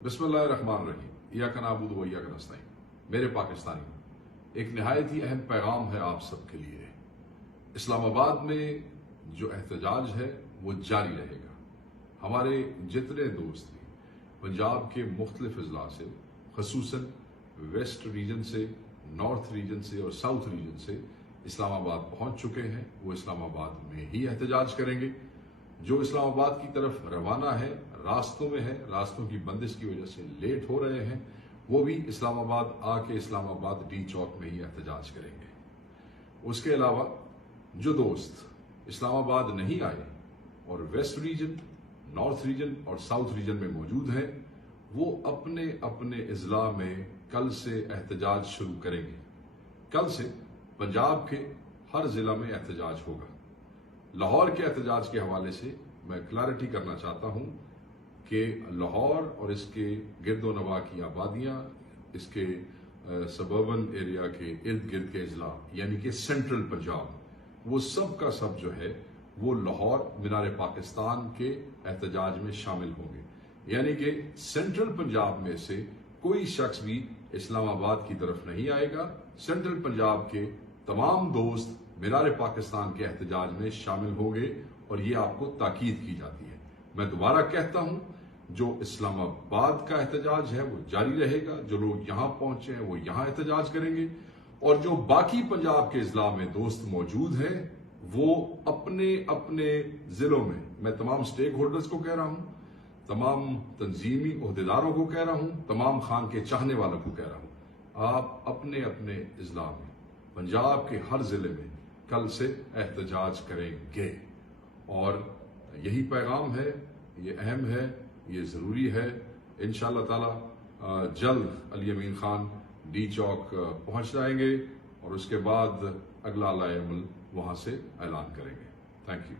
बिस्मिल्लाहिर्रहमानिर्रहीम, इय्याका नअबुदु व इय्याका नस्तईन। मेरे पाकिस्तानियों, एक निहायत ही अहम पैगाम है आप सबके लिए। इस्लामाबाद में जो एहतजाज है वो जारी रहेगा। हमारे जितने दोस्त भी पंजाब के मुख्तलिफ अजला से, खसूसन वेस्ट रीजन से, नॉर्थ रीजन से और साउथ रीजन से इस्लामाबाद पहुंच चुके हैं, वो इस्लामाबाद में ही एहतजाज करेंगे। जो इस्लामाबाद की तरफ रवाना है, रास्तों में है, रास्तों की बंदिश की वजह से लेट हो रहे हैं, वो भी इस्लामाबाद आके इस्लामाबाद डी चौक में ही एहतजाज करेंगे। उसके अलावा जो दोस्त इस्लामाबाद नहीं आए और वेस्ट रीजन, नॉर्थ रीजन और साउथ रीजन में मौजूद हैं, वो अपने अपने अजला में कल से एहतजाज शुरू करेंगे। कल से पंजाब के हर जिला में एहतजाज होगा। लाहौर के एहतजाज के हवाले से मैं क्लैरिटी करना चाहता हूं कि लाहौर और इसके गिरदो नवा की आबादियां, इसके सबर्बन एरिया के इर्द गिर्द के अजला यानी कि सेंट्रल पंजाब, वो सब का सब जो है वो लाहौर मीनार पाकिस्तान के एहतजाज में शामिल होंगे। यानी कि सेंट्रल पंजाब में से कोई शख्स भी इस्लामाबाद की तरफ नहीं आएगा। सेंट्रल पंजाब के तमाम दोस्त मीनार पाकिस्तान के एहतजाज में शामिल होंगे और ये आपको ताकीद की जाती है। मैं दोबारा कहता हूं, जो इस्लामाबाद का एहतजाज है वो जारी रहेगा। जो लोग यहां पहुंचे हैं वो यहां एहतजाज करेंगे और जो बाकी पंजाब के अजला में दोस्त मौजूद हैं वो अपने अपने जिलों में, मैं तमाम स्टेक होल्डर्स को कह रहा हूं, तमाम तंजीमी ओहदेदारों को कह रहा हूं, तमाम खान के चाहने वालों को कह रहा हूं, आप अपने अपने अजला में पंजाब के हर जिले में कल से एहतजाज करेंगे। और यही पैगाम है, ये अहम है, ये जरूरी है। इंशाअल्लाह ताला जल्द अली अमीन खान डी चौक पहुंच जाएंगे और उसके बाद अगला अमल वहां से ऐलान करेंगे। Thank you.